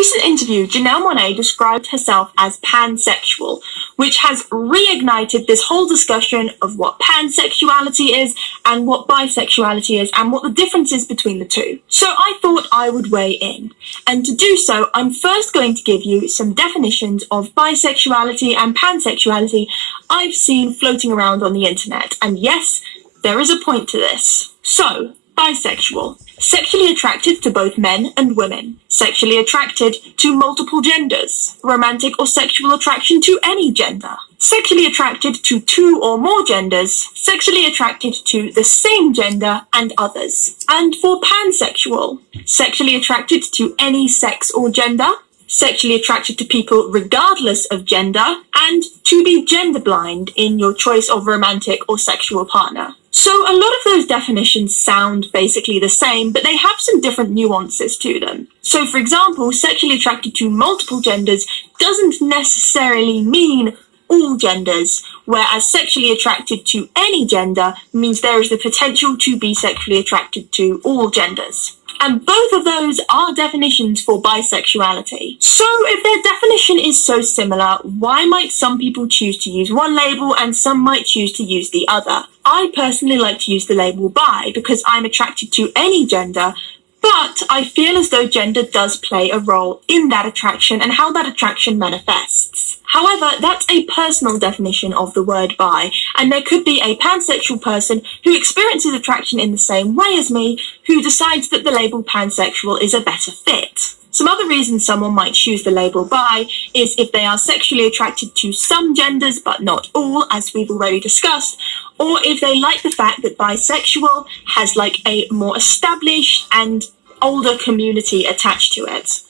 recent interview, Janelle Monáe described herself as pansexual, which has reignited this whole discussion of what pansexuality is and what bisexuality is and what the difference is between the two. So I thought I would weigh in. And to do so, I'm first going to give you some definitions of bisexuality and pansexuality I've seen floating around on the internet. And yes, there is a point to this. So, bisexual. Sexually attracted to both men and women. Sexually attracted to multiple genders. Romantic or sexual attraction to any gender. Sexually attracted to two or more genders. Sexually attracted to the same gender and others. And for pansexual, sexually attracted to any sex or gender. Sexually attracted to people regardless of gender, and to be gender blind in your choice of romantic or sexual partner. So a lot of those definitions sound basically the same, but they have some different nuances to them. So for example, sexually attracted to multiple genders doesn't necessarily mean all genders, whereas sexually attracted to any gender means there is the potential to be sexually attracted to all genders. And both of those are definitions for bisexuality. So if their definition is so similar, why might some people choose to use one label and some might choose to use the other? I personally like to use the label bi because I'm attracted to any gender, but I feel as though gender does play a role in that attraction and how that attraction manifests. However, that's a personal definition of the word bi, and there could be a pansexual person who experiences attraction in the same way as me, who decides that the label pansexual is a better fit. Some other reasons someone might choose the label bi is if they are sexually attracted to some genders but not all, as we've already discussed, or if they like the fact that bisexual has like a more established and older community attached to it.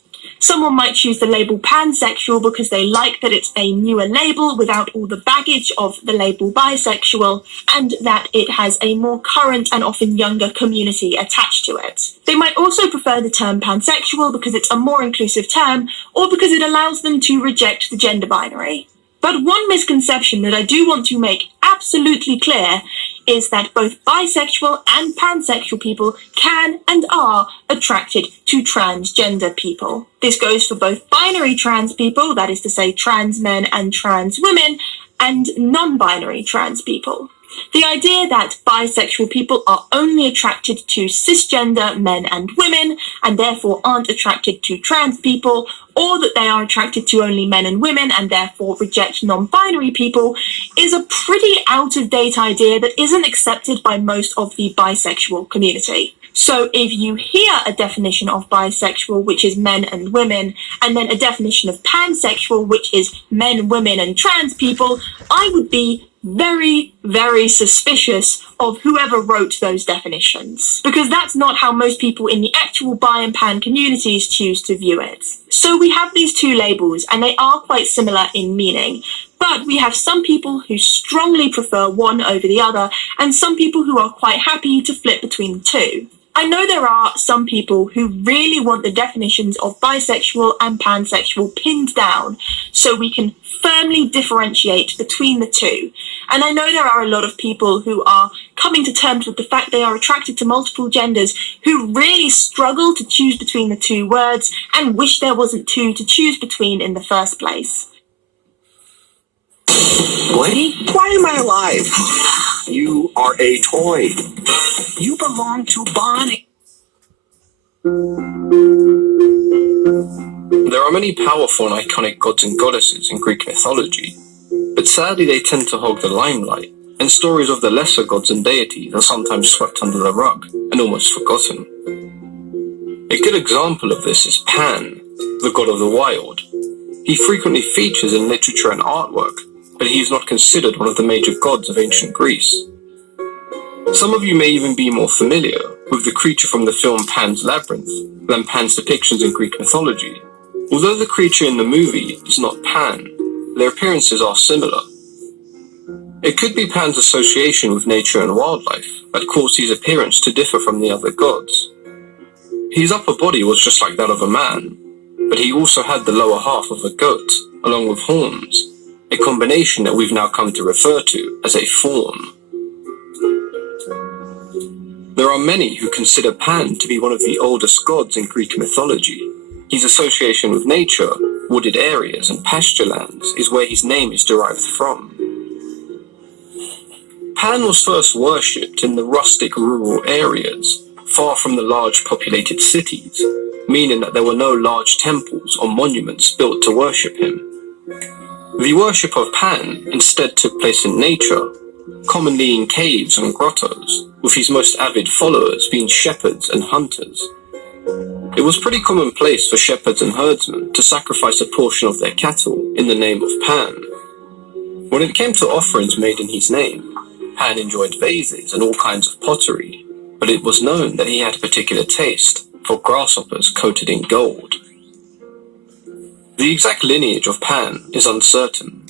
Someone might choose the label pansexual because they like that it's a newer label without all the baggage of the label bisexual, and that it has a more current and often younger community attached to it. They might also prefer the term pansexual because it's a more inclusive term, or because it allows them to reject the gender binary. But one misconception that I do want to make absolutely clear is that both bisexual and pansexual people can and are attracted to transgender people. This goes for both binary trans people, that is to say trans men and trans women, and non-binary trans people. The idea that bisexual people are only attracted to cisgender men and women, and therefore aren't attracted to trans people, or that they are attracted to only men and women and therefore reject non-binary people, is a pretty out-of-date idea that isn't accepted by most of the bisexual community. So if you hear a definition of bisexual, which is men and women, and then a definition of pansexual, which is men, women, and trans people, I would be very, very suspicious of whoever wrote those definitions, because that's not how most people in the actual bi and pan communities choose to view it. So we have these two labels, and they are quite similar in meaning, but we have some people who strongly prefer one over the other, and some people who are quite happy to flip between the two. I know there are some people who really want the definitions of bisexual and pansexual pinned down so we can firmly differentiate between the two. And I know there are a lot of people who are coming to terms with the fact they are attracted to multiple genders who really struggle to choose between the two words and wish there wasn't two to choose between in the first place. Woody, why am I alive? You are a toy. You belong to Bonnie. There are many powerful and iconic gods and goddesses in Greek mythology, but sadly they tend to hog the limelight, and stories of the lesser gods and deities are sometimes swept under the rug and almost forgotten. A good example of this is Pan, the god of the wild. He frequently features in literature and artwork, but he is not considered one of the major gods of ancient Greece. Some of you may even be more familiar with the creature from the film Pan's Labyrinth than Pan's depictions in Greek mythology. Although the creature in the movie is not Pan, their appearances are similar. It could be Pan's association with nature and wildlife that caused his appearance to differ from the other gods. His upper body was just like that of a man, but he also had the lower half of a goat, along with horns, a combination that we've now come to refer to as a faun. There are many who consider Pan to be one of the oldest gods in Greek mythology, His association with nature, wooded areas and pasture lands is where his name is derived from. Pan was first worshipped in the rustic rural areas, far from the large populated cities, meaning that there were no large temples or monuments built to worship him. The worship of Pan instead took place in nature, commonly in caves and grottos, with his most avid followers being shepherds and hunters. It was pretty commonplace for shepherds and herdsmen to sacrifice a portion of their cattle in the name of Pan. When it came to offerings made in his name, Pan enjoyed vases and all kinds of pottery, but it was known that he had a particular taste for grasshoppers coated in gold. The exact lineage of Pan is uncertain,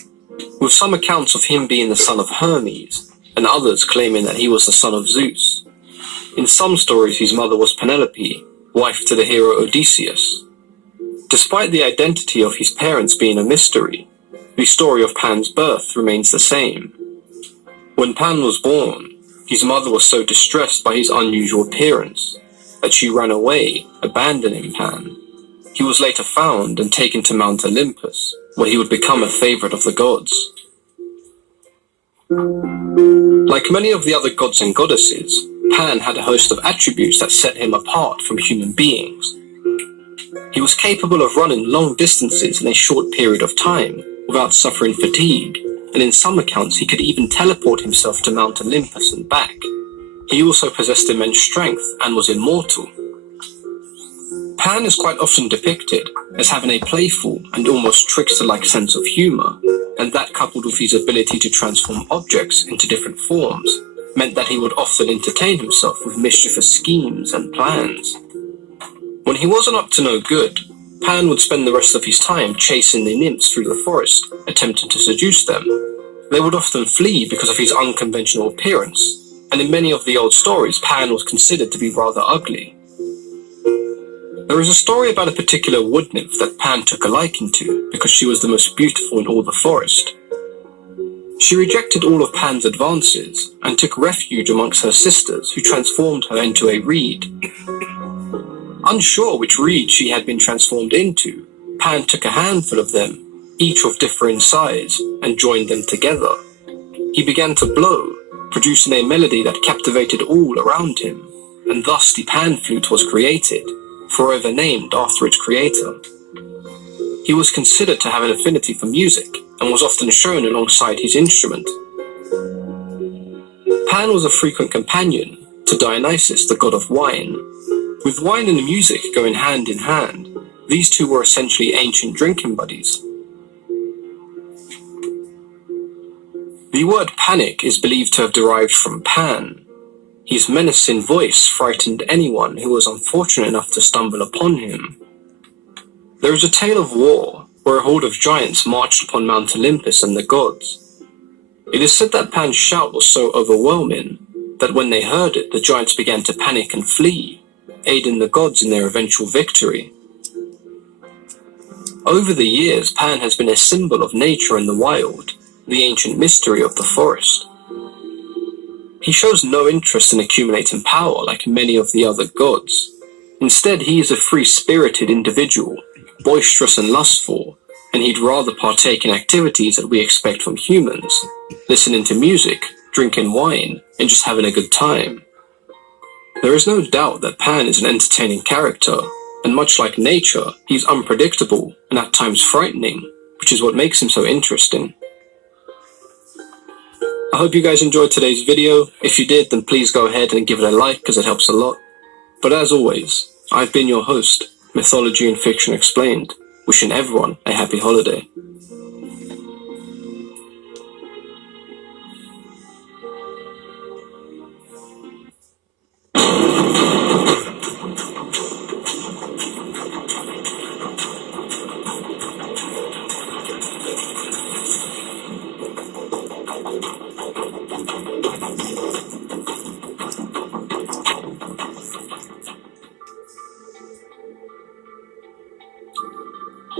with some accounts of him being the son of Hermes, and others claiming that he was the son of Zeus. In some stories his mother was Penelope, wife to the hero Odysseus. Despite the identity of his parents being a mystery, the story of Pan's birth remains the same. When Pan was born, his mother was so distressed by his unusual appearance that she ran away, abandoning Pan. He was later found and taken to Mount Olympus, where he would become a favorite of the gods. Like many of the other gods and goddesses, Pan had a host of attributes that set him apart from human beings. He was capable of running long distances in a short period of time without suffering fatigue, and in some accounts he could even teleport himself to Mount Olympus and back. He also possessed immense strength and was immortal. Pan is quite often depicted as having a playful and almost trickster-like sense of humor, and that coupled with his ability to transform objects into different forms meant that he would often entertain himself with mischievous schemes and plans. When he wasn't up to no good, Pan would spend the rest of his time chasing the nymphs through the forest, attempting to seduce them. They would often flee because of his unconventional appearance, and in many of the old stories, Pan was considered to be rather ugly. There is a story about a particular wood nymph that Pan took a liking to because she was the most beautiful in all the forest. She rejected all of Pan's advances and took refuge amongst her sisters, who transformed her into a reed. Unsure which reed she had been transformed into, Pan took a handful of them, each of differing size, and joined them together. He began to blow, producing a melody that captivated all around him, and thus the pan flute was created, forever named after its creator. He was considered to have an affinity for music, and was often shown alongside his instrument. Pan was a frequent companion to Dionysus, the god of wine. With wine and music going hand in hand, these two were essentially ancient drinking buddies. The word panic is believed to have derived from Pan. His menacing voice frightened anyone who was unfortunate enough to stumble upon him. There is a tale of war where a horde of giants marched upon Mount Olympus and the gods. It is said that Pan's shout was so overwhelming that when they heard it, the giants began to panic and flee, aiding the gods in their eventual victory. Over the years, Pan has been a symbol of nature and the wild, the ancient mystery of the forest. He shows no interest in accumulating power like many of the other gods. Instead, he is a free-spirited individual, boisterous and lustful, and he'd rather partake in activities that we expect from humans, listening to music, drinking wine, and just having a good time. There is no doubt that Pan is an entertaining character, and much like nature, he's unpredictable and at times frightening, which is what makes him so interesting. I hope you guys enjoyed today's video. If you did, then please go ahead and give it a like because it helps a lot. But as always, I've been your host, Mythology and Fiction Explained, wishing everyone a happy holiday.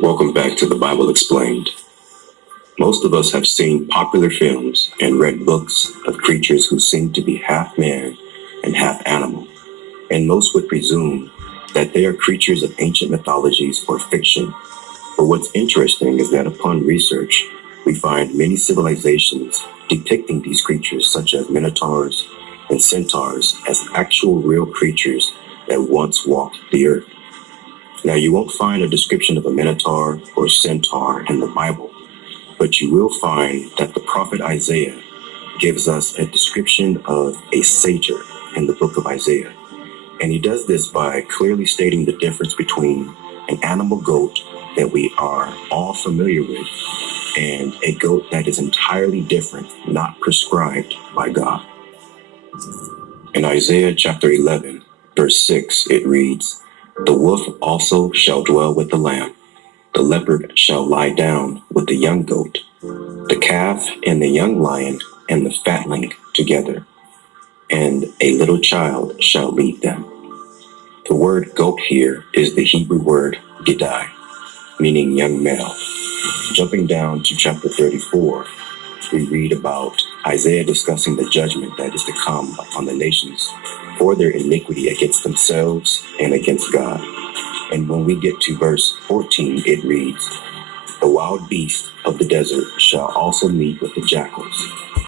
Welcome back to the Bible Explained. Most of us have seen popular films and read books of creatures who seem to be half man and half animal, and most would presume that that they are creatures of ancient mythologies or fiction. But what's interesting is that upon research, we find many civilizations depicting these creatures, such as minotaurs and centaurs, as actual real creatures that once walked the earth. Now, you won't find a description of a minotaur or centaur in the Bible, but you will find that the prophet Isaiah gives us a description of a satyr in the book of Isaiah. And he does this by clearly stating the difference between an animal goat that we are all familiar with and a goat that is entirely different, not prescribed by God. In Isaiah chapter 11, verse 6, it reads, "The wolf also shall dwell with the lamb. The leopard shall lie down with the young goat, the calf and the young lion and the fatling together, and a little child shall lead them." The word goat here is the Hebrew word gidai, meaning young male. Jumping down to chapter 34, we read about Isaiah discussing the judgment that is to come upon the nations for their iniquity against themselves and against God. And when we get to verse 14, it reads, "The wild beast of the desert shall also meet with the jackals,